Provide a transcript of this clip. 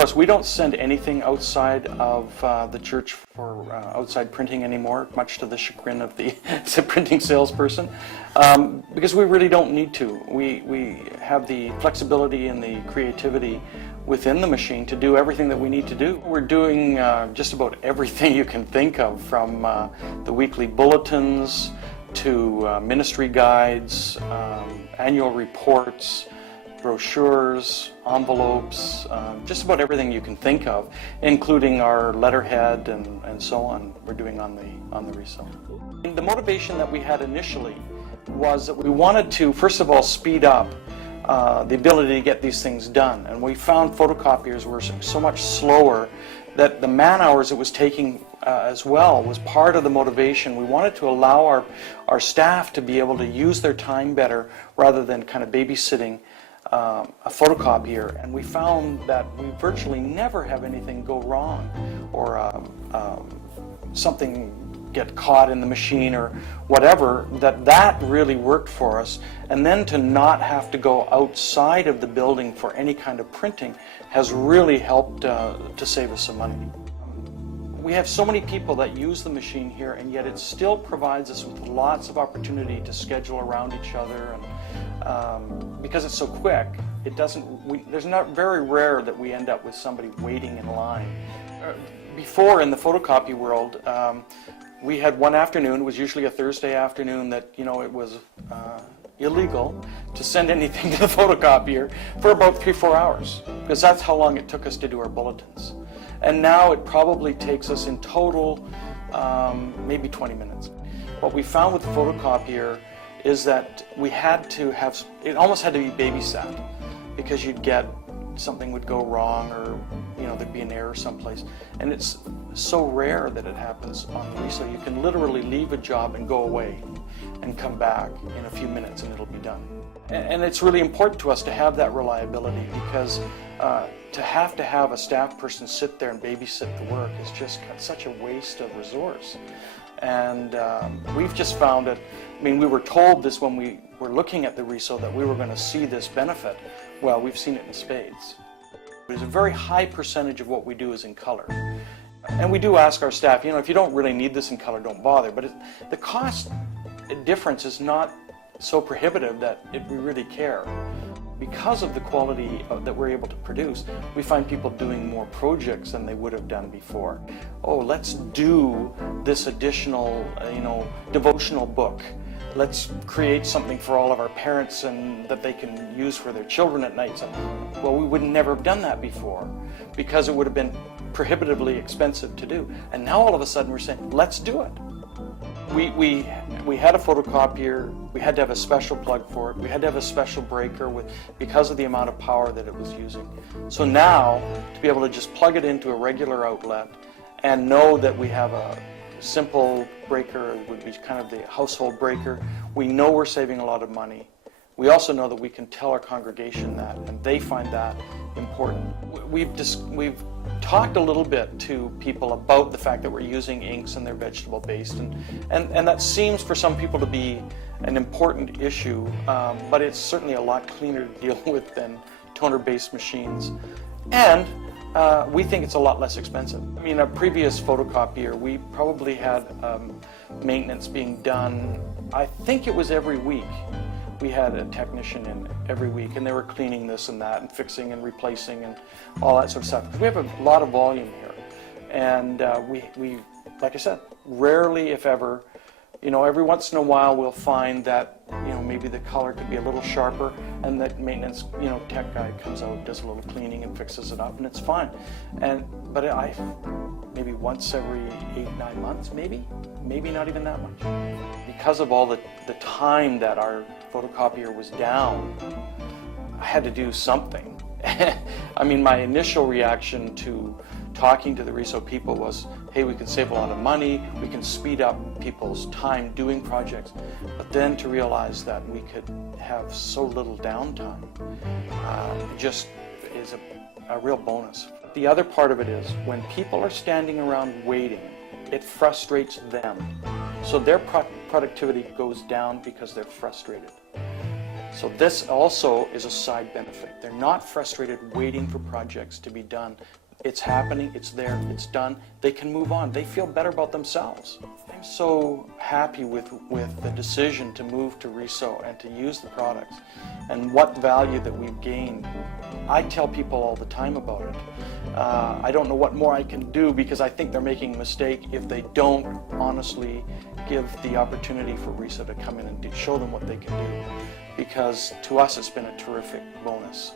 course, we don't send anything outside of the church for outside printing anymore, much to the chagrin of the printing salesperson, because we really don't need to. We have the flexibility and the creativity within the machine to do everything that we need to do. We're doing just about everything you can think of, from the weekly bulletins to ministry guides, annual reports, brochures, envelopes, just about everything you can think of, including our letterhead and so on. We're doing on the RISO. The motivation that we had initially was that we wanted to, first of all, speed up the ability to get these things done. And we found photocopiers were so much slower that the man hours it was taking as well was part of the motivation. We wanted to allow our staff to be able to use their time better rather than kind of babysitting a photocopier. And we found that we virtually never have anything go wrong, or something get caught in the machine or whatever. That really worked for us. And then to not have to go outside of the building for any kind of printing has really helped to save us some money. We have so many people that use the machine here, and yet it still provides us with lots of opportunity to schedule around each other. And because it's so quick, it doesn't. There's not very rare that we end up with somebody waiting in line. Before, in the photocopy world, we had one afternoon. It was usually a Thursday afternoon that it was illegal to send anything to the photocopier for about 3-4 hours, because that's how long it took us to do our bulletins. And now it probably takes us in total maybe 20 minutes. What we found with the photocopier is that we had to have, it almost had to be babysat, because you'd get, something would go wrong, or there'd be an error someplace. And it's so rare that it happens on the RISO. You can literally leave a job and go away and come back in a few minutes and it'll be done. And it's really important to us to have that reliability, because to have a staff person sit there and babysit the work is just such a waste of resource. And we've just found it. We were told this when we were looking at the RISO, that we were going to see this benefit. Well, we've seen it in spades. There's a very high percentage of what we do is in color. And we do ask our staff, if you don't really need this in color, don't bother. But the cost difference is not so prohibitive that we really care. Because of the quality that we're able to produce, we find people doing more projects than they would have done before. Oh, let's do this additional, devotional book. Let's create something for all of our parents and that they can use for their children at night. Well, we would never have done that before, because it would have been prohibitively expensive to do. And now all of a sudden we're saying, let's do it. We had a photocopier. We had to have a special plug for it. We had to have a special breaker because of the amount of power that it was using. So now, to be able to just plug it into a regular outlet and know that we have a simple breaker, it would be kind of the household breaker, we know we're saving a lot of money. We also know that we can tell our congregation that, and they find that important. We've talked a little bit to people about the fact that we're using inks and they're vegetable based, and that seems for some people to be an important issue, but it's certainly a lot cleaner to deal with than toner based machines, and we think it's a lot less expensive. A previous photocopier, we probably had maintenance being done, I think it was every week. We had a technician in every week, and they were cleaning this and that and fixing and replacing and all that sort of stuff. We have a lot of volume here, and we, like I said, rarely, if ever, every once in a while we'll find that maybe the color could be a little sharper, and that maintenance tech guy comes out, does a little cleaning and fixes it up, and it's fine. But maybe once every 8-9 months, maybe not even that much. Because of all the time that our photocopier was down, I had to do something. My initial reaction to talking to the RISO people was, hey, we can save a lot of money, we can speed up people's time doing projects. But then to realize that we could have so little downtime just is a real bonus. The other part of it is, when people are standing around waiting, it frustrates them. So their productivity goes down because they're frustrated. So this also is a side benefit. They're not frustrated waiting for projects to be done. It's happening, it's there, it's done. They can move on. They feel better about themselves. I'm so happy with the decision to move to RISO and to use the products and what value that we've gained. I tell people all the time about it. I don't know what more I can do because I think they're making a mistake if they don't honestly give the opportunity for RISO to come in and show them what they can do. Because to us it's been a terrific bonus.